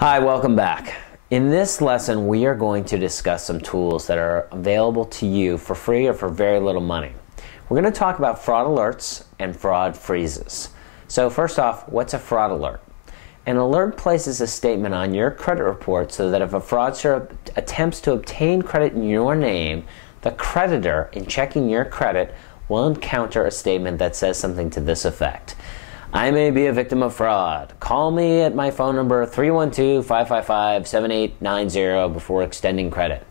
Hi, welcome back. In this lesson, we are going to discuss some tools that are available to you for free or for very little money. We're going to talk about fraud alerts and fraud freezes. So first off, what's a fraud alert? An alert places a statement on your credit report so that if a fraudster attempts to obtain credit in your name, the creditor, in checking your credit, will encounter a statement that says something to this effect. I may be a victim of fraud. Call me at my phone number 312-555-7890 before extending credit.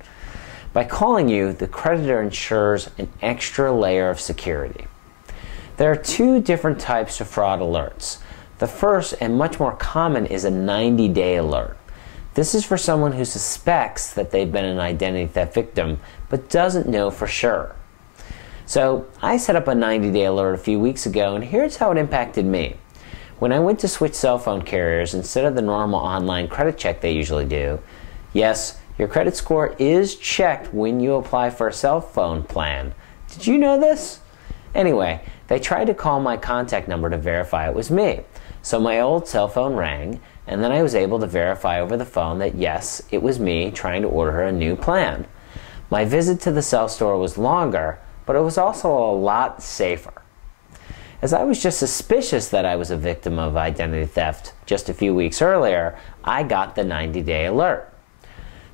By calling you, the creditor ensures an extra layer of security. There are two different types of fraud alerts. The first and much more common is a 90-day alert. This is for someone who suspects that they've been an identity theft victim but doesn't know for sure. So I set up a 90-day alert a few weeks ago, and here's how it impacted me. When I went to switch cell phone carriers, instead of the normal online credit check they usually do, yes, your credit score is checked when you apply for a cell phone plan. Did you know this? Anyway, they tried to call my contact number to verify it was me. So my old cell phone rang, and then I was able to verify over the phone that yes, it was me trying to order a new plan. My visit to the cell store was longer, but it was also a lot safer. As I was just suspicious that I was a victim of identity theft just a few weeks earlier, I got the 90-day alert.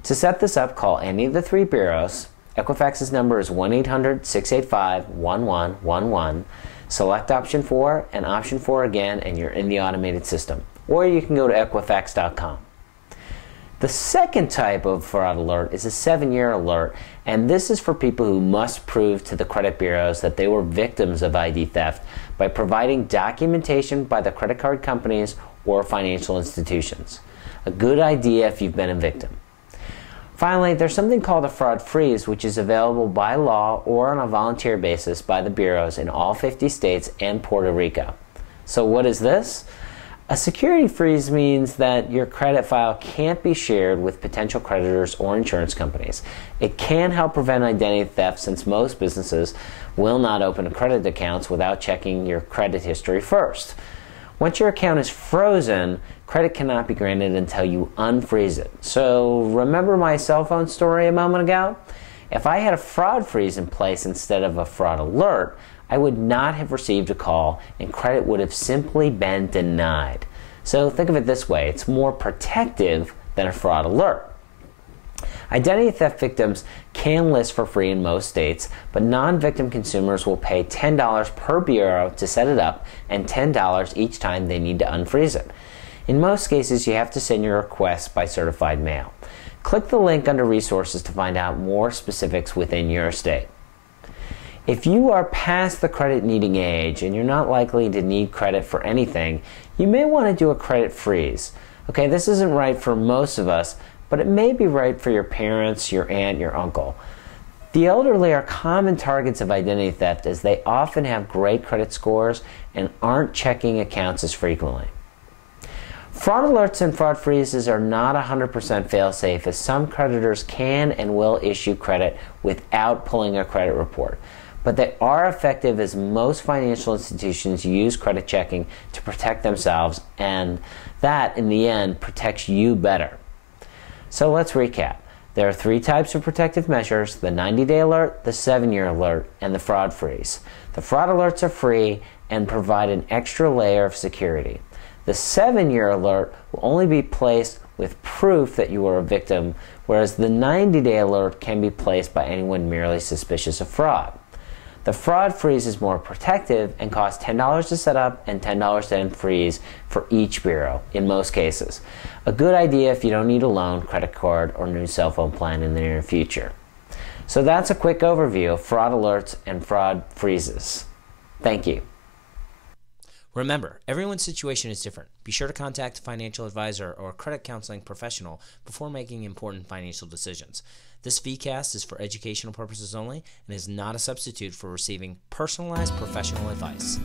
To set this up, call any of the three bureaus. Equifax's number is 1-800-685-1111. Select option 4 and option 4 again, and you're in the automated system. Or you can go to Equifax.com. The second type of fraud alert is a 7-year alert, and this is for people who must prove to the credit bureaus that they were victims of ID theft by providing documentation by the credit card companies or financial institutions. A good idea if you've been a victim. Finally, there's something called a fraud freeze, which is available by law or on a volunteer basis by the bureaus in all 50 states and Puerto Rico. So what is this? A security freeze means that your credit file can't be shared with potential creditors or insurance companies. It can help prevent identity theft since most businesses will not open credit accounts without checking your credit history first. Once your account is frozen, credit cannot be granted until you unfreeze it. So remember my cell phone story a moment ago? If I had a fraud freeze in place instead of a fraud alert, I would not have received a call and credit would have simply been denied. So think of it this way, it's more protective than a fraud alert. Identity theft victims can list for free in most states, but non-victim consumers will pay $10 per bureau to set it up and $10 each time they need to unfreeze it. In most cases, you have to send your request by certified mail. Click the link under resources to find out more specifics within your state. If you are past the credit needing age and you're not likely to need credit for anything, you may want to do a credit freeze. Okay, this isn't right for most of us, but it may be right for your parents, your aunt, your uncle. The elderly are common targets of identity theft as they often have great credit scores and aren't checking accounts as frequently. Fraud alerts and fraud freezes are not 100% fail-safe, as some creditors can and will issue credit without pulling a credit report. But they are effective as most financial institutions use credit checking to protect themselves, and that, in the end, protects you better. So let's recap. There are three types of protective measures: the 90-day alert, the 7-year alert, and the fraud freeze. The fraud alerts are free and provide an extra layer of security. The 7-year alert will only be placed with proof that you are a victim, whereas the 90-day alert can be placed by anyone merely suspicious of fraud. The fraud freeze is more protective and costs $10 to set up and $10 to unfreeze for each bureau in most cases. A good idea if you don't need a loan, credit card, or new cell phone plan in the near future. So that's a quick overview of fraud alerts and fraud freezes. Thank you. Remember, everyone's situation is different. Be sure to contact a financial advisor or a credit counseling professional before making important financial decisions. This VCast is for educational purposes only and is not a substitute for receiving personalized professional advice.